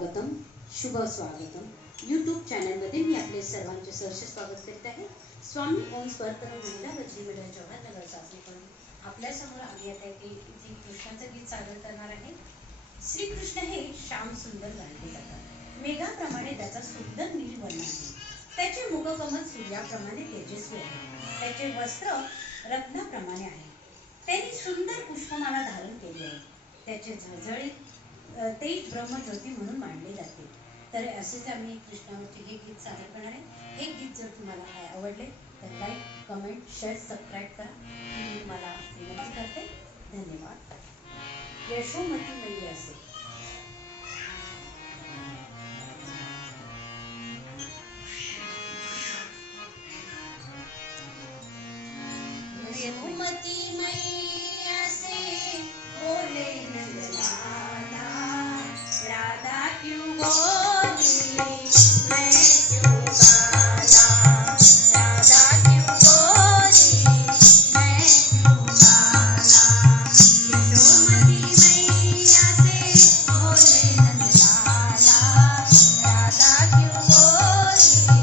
स्वागतम, शुभ स्वागतम. यूट्यूब चॅनलमध्ये मी आपले सर्वांचे सहर्ष स्वागत करत आहे. स्वामी ओम स्वरपरम महिला वज्री मंडळ जवाहरनगर सासरीकडून आपल्यासमोर आली आहे की जी कृष्णाचं गीत सादर करणार आहे. श्रीकृष्ण हे श्याम सुंदर गायले जातात. मेघाप्रमाणे त्याचा सुंदर नील वर्ण आहे. त्याचे मुखकमल सूर्याप्रमाणे तेजस्वी आहे. त्याचे वस्त्र रत्नाप्रमाणे आहे. त्यांनी सुंदर पुष्पमाला धारण केली आहे. त्याचे झळझळीत तेज ब्रह्मज्योती म्हणून मानले जाते. तर असेच आम्ही कृष्णावरचे हे गीत सादर करणार आहे. हे गीत जर तुम्हाला आवडले तर लाईक, कमेंट, शेअर, सबस्क्राईब करा ही मी तुम्हाला विनंती करते. धन्यवाद. यशोमती मैया असे. यशोमती मैया से बोले नंदलाला, राधा क्यों बोली मैं क्यों गाला, राधा क्यों बोली मैं क्यों गाला. यशोमती मैया से बोले नंदलाला, राधा क्यों बोली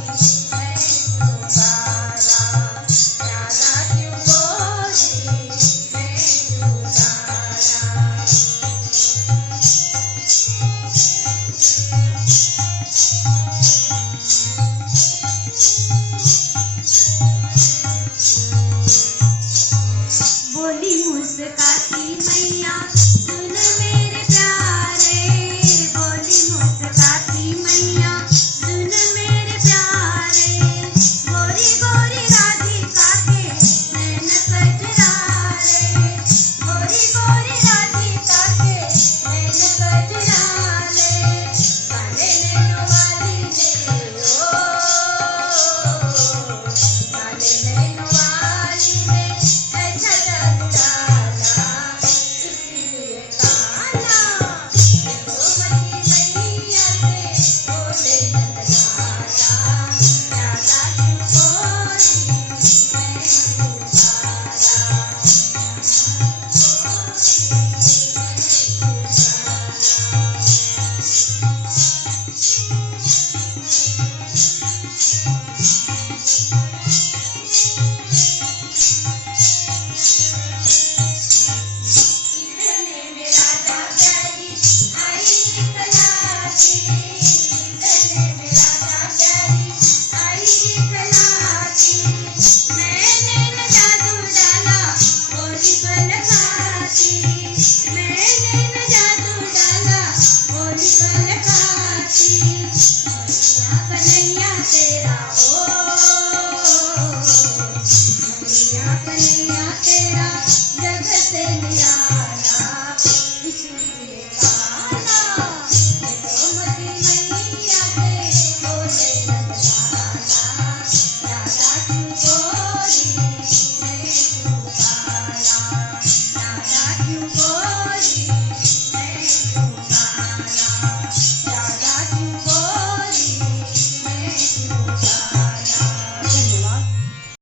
मैं क्यों गाला, राधा क्यों बोली मैं क्यों गाला. बोली मुस्काती मैया सुन मेरे प्यारे, बोली मुस्काती मैया सुन मेरे प्यारे. गोरी गोरी राधिका के नैन कजरारे, गोरी गोरी राधिका के नैन कजरारे. काले नैनों वाली ने ओ, काले नैनों वाली ने ऐसा जादू डाला, इसलिए काला. यशोमती मैया से बोले नंदलाला, राधा क्यों बोली मैं क्यों गाला, राधा क्यों इतने में राधा प्यारी आई निकलाती, इतने में राधा प्यारी आई निकलाती. मैंने न जादू डाला बोली बन खाती, मैंने न जादू डाला बोली बन खाती.